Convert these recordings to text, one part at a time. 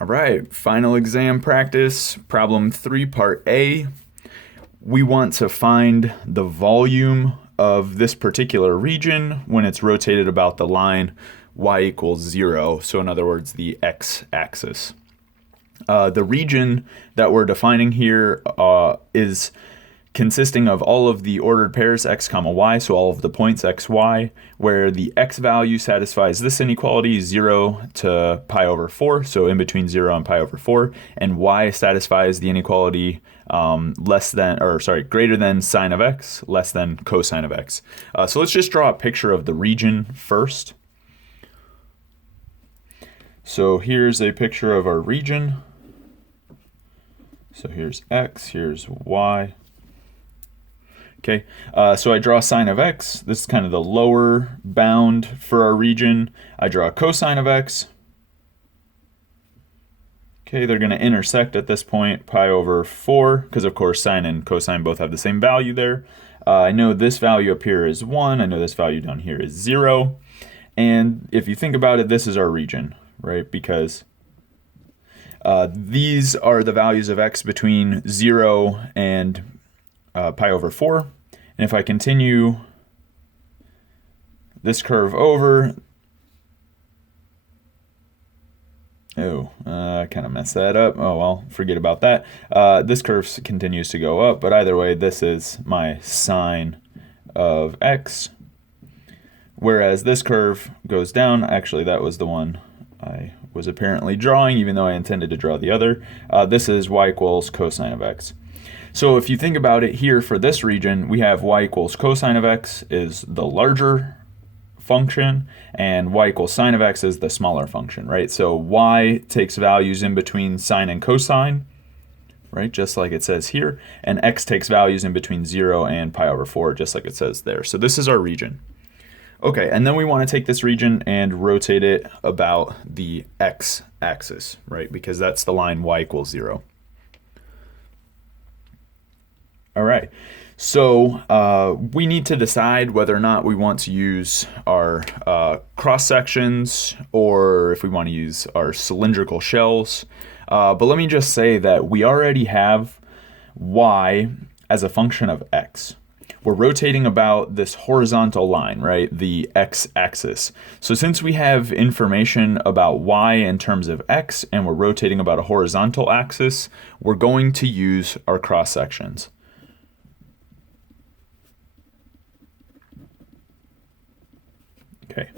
All right, final exam practice, problem 3, part A. We want to find the volume of this particular region when it's rotated about the line y equals 0, so in other words, the x-axis. The region that we're defining here is consisting of all of the ordered pairs x comma y, so all of the points x, y, where the x value satisfies this inequality, 0 to pi over 4, so in between 0 and pi over 4, and y satisfies the inequality greater than sine of x, less than cosine of x. So let's just draw a picture of the region first. So here's a picture of our region. So here's x, here's y. Okay, so I draw sine of x. This is kind of the lower bound for our region. I draw cosine of x. Okay, they're going to intersect at this point, pi over 4, because of course sine and cosine both have the same value there. I know this value up here is 1. I know this value down here is 0. And if you think about it, this is our region, right? Because these are the values of x between 0 and pi over 4. And if I continue this curve over, I kind of messed that up. Oh well, forget about that. This curve continues to go up, but either way, this is my sine of x. Whereas this curve goes down. Actually, that was the one I was apparently drawing, even though I intended to draw the other. This is y equals cosine of x. So if you think about it here for this region, we have y equals cosine of x is the larger function, and y equals sine of x is the smaller function, right? So y takes values in between sine and cosine, right? Just like it says here, and x takes values in between 0 and pi over 4, just like it says there. So this is our region. Okay, and then we want to take this region and rotate it about the x-axis, right? Because that's the line y equals 0. All right, so we need to decide whether or not we want to use our cross sections or if we want to use our cylindrical shells. But let me just say that we already have y as a function of x. We're rotating about this horizontal line, right? The x-axis. So since we have information about y in terms of x and we're rotating about a horizontal axis, we're going to use our cross sections. Okay,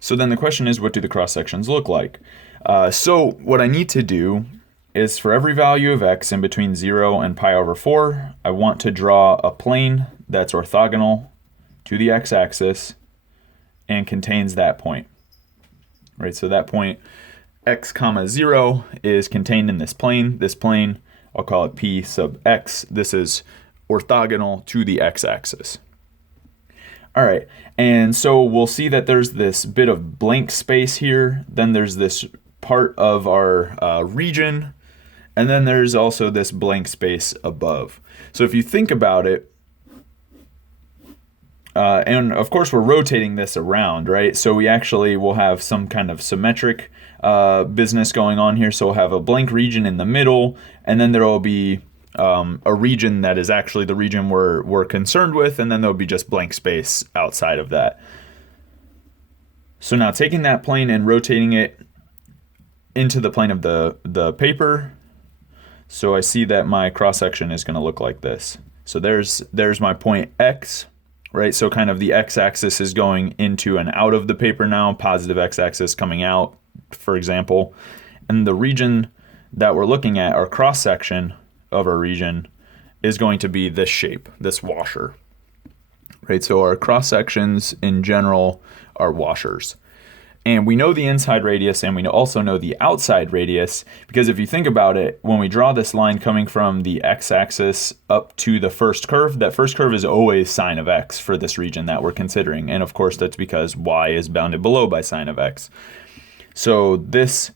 so then the question is, what do the cross sections look like? So what I need to do is for every value of x in between 0 and pi over 4, I want to draw a plane that's orthogonal to the x-axis and contains that point. Right, so that point x comma 0 is contained in this plane. This plane, I'll call it P sub x. This is orthogonal to the x-axis. All right, and so we'll see that there's this bit of blank space here, then there's this part of our region, and then there's also this blank space above. So if you think about it, and of course we're rotating this around, right? So we actually will have some kind of symmetric business going on here. So we'll have a blank region in the middle, and then there will be a region that is actually the region we're concerned with, and then there'll be just blank space outside of that. So now taking that plane and rotating it into the plane of the paper, so I see that my cross section is going to look like this. So there's my point x, right? So kind of the x-axis is going into and out of the paper now, positive x-axis coming out, for example. And the region that we're looking at, our cross section of our region, is going to be this shape, this washer, right? So our cross sections in general are washers. And we know the inside radius and we also know the outside radius, because if you think about it, when we draw this line coming from the x-axis up to the first curve, that first curve is always sine of x for this region that we're considering. And of course, that's because y is bounded below by sine of x. So this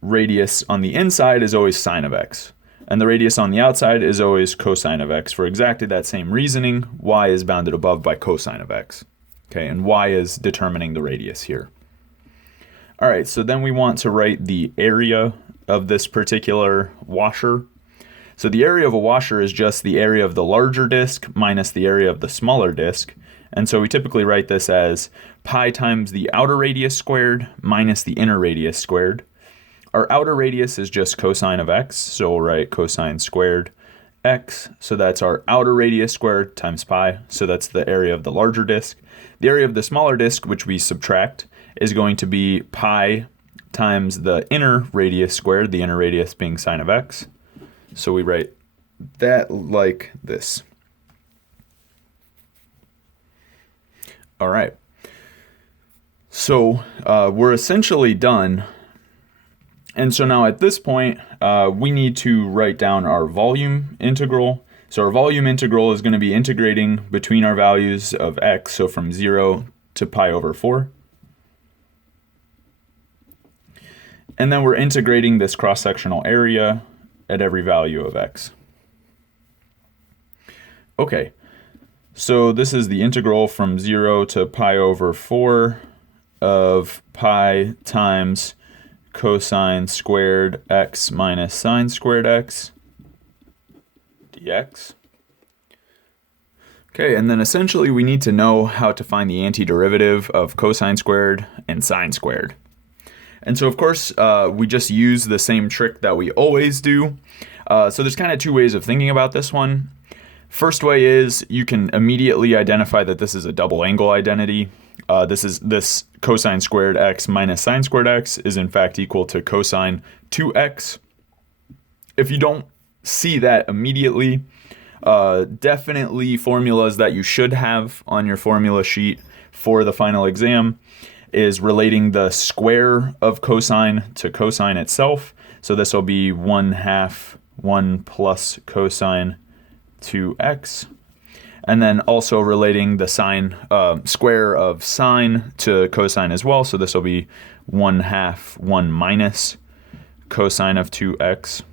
radius on the inside is always sine of x. And the radius on the outside is always cosine of x. For exactly that same reasoning, y is bounded above by cosine of x. Okay, and y is determining the radius here. All right, so then we want to write the area of this particular washer. So the area of a washer is just the area of the larger disk minus the area of the smaller disk. And so we typically write this as pi times the outer radius squared minus the inner radius squared. Our outer radius is just cosine of x, so we'll write cosine squared x. So that's our outer radius squared times pi, so that's the area of the larger disk. The area of the smaller disk, which we subtract, is going to be pi times the inner radius squared, the inner radius being sine of x. So we write that like this. All right. So we're essentially done. And so now at this point, we need to write down our volume integral. So our volume integral is going to be integrating between our values of x, so from 0 to pi over 4. And then we're integrating this cross-sectional area at every value of x. Okay, so this is the integral from 0 to pi over 4 of pi times cosine squared x minus sine squared x dx. Okay, and then essentially we need to know how to find the antiderivative of cosine squared and sine squared. And so of course we just use the same trick that we always do. So there's kind of two ways of thinking about this one. First way is you can immediately identify that this is a double angle identity. This cosine squared x minus sine squared x is in fact equal to cosine 2x. If you don't see that immediately, definitely formulas that you should have on your formula sheet for the final exam is relating the square of cosine to cosine itself. So this will be 1/2 1 plus cosine 2x. And then also relating the sine square of sine to cosine as well. So this will be 1/2 1 minus cosine of 2x.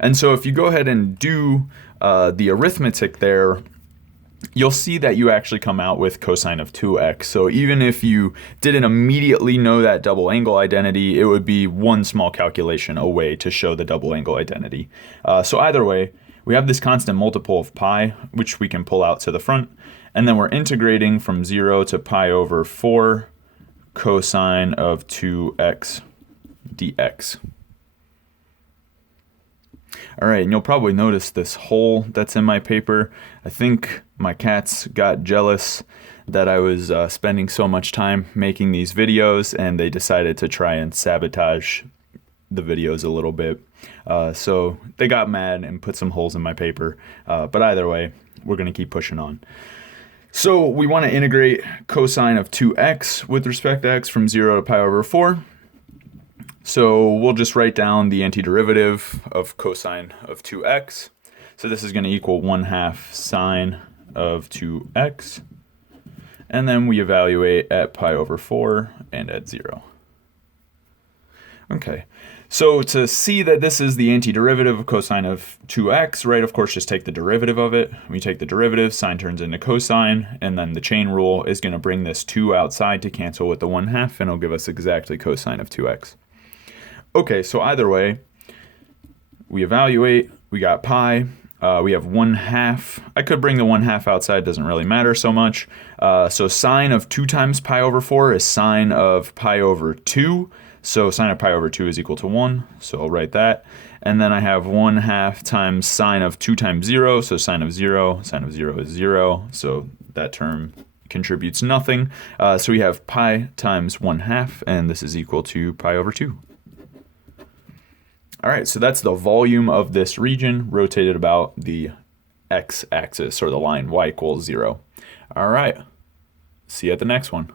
And so if you go ahead and do the arithmetic there, you'll see that you actually come out with cosine of 2x. So even if you didn't immediately know that double angle identity, it would be one small calculation away to show the double angle identity. So either way, we have this constant multiple of pi, which we can pull out to the front, and then we're integrating from 0 to pi over 4 cosine of 2x dx. All right, and you'll probably notice this hole that's in my paper. I think my cats got jealous that I was spending so much time making these videos, and they decided to try and sabotage the videos a little bit. So they got mad and put some holes in my paper. But either way, we're going to keep pushing on. So we want to integrate cosine of 2x with respect to x from 0 to pi over 4. So we'll just write down the antiderivative of cosine of 2x. So this is going to equal 1/2 sine of 2x. And then we evaluate at pi over 4 and at 0. Okay, so to see that this is the antiderivative of cosine of 2x, right, of course, just take the derivative of it. We take the derivative, sine turns into cosine, and then the chain rule is going to bring this 2 outside to cancel with the 1/2, and it'll give us exactly cosine of 2x. Okay, so either way, we evaluate, we got pi, we have 1/2. I could bring the 1/2 outside, doesn't really matter so much. So sine of 2 times pi over 4 is sine of pi over 2. So sine of pi over 2 is equal to 1, so I'll write that. And then I have 1/2 times sine of 2 times 0, so sine of 0 is 0, so that term contributes nothing. So we have pi times 1/2, and this is equal to pi over 2. All right, so that's the volume of this region rotated about the x-axis, or the line y = 0. All right, see you at the next one.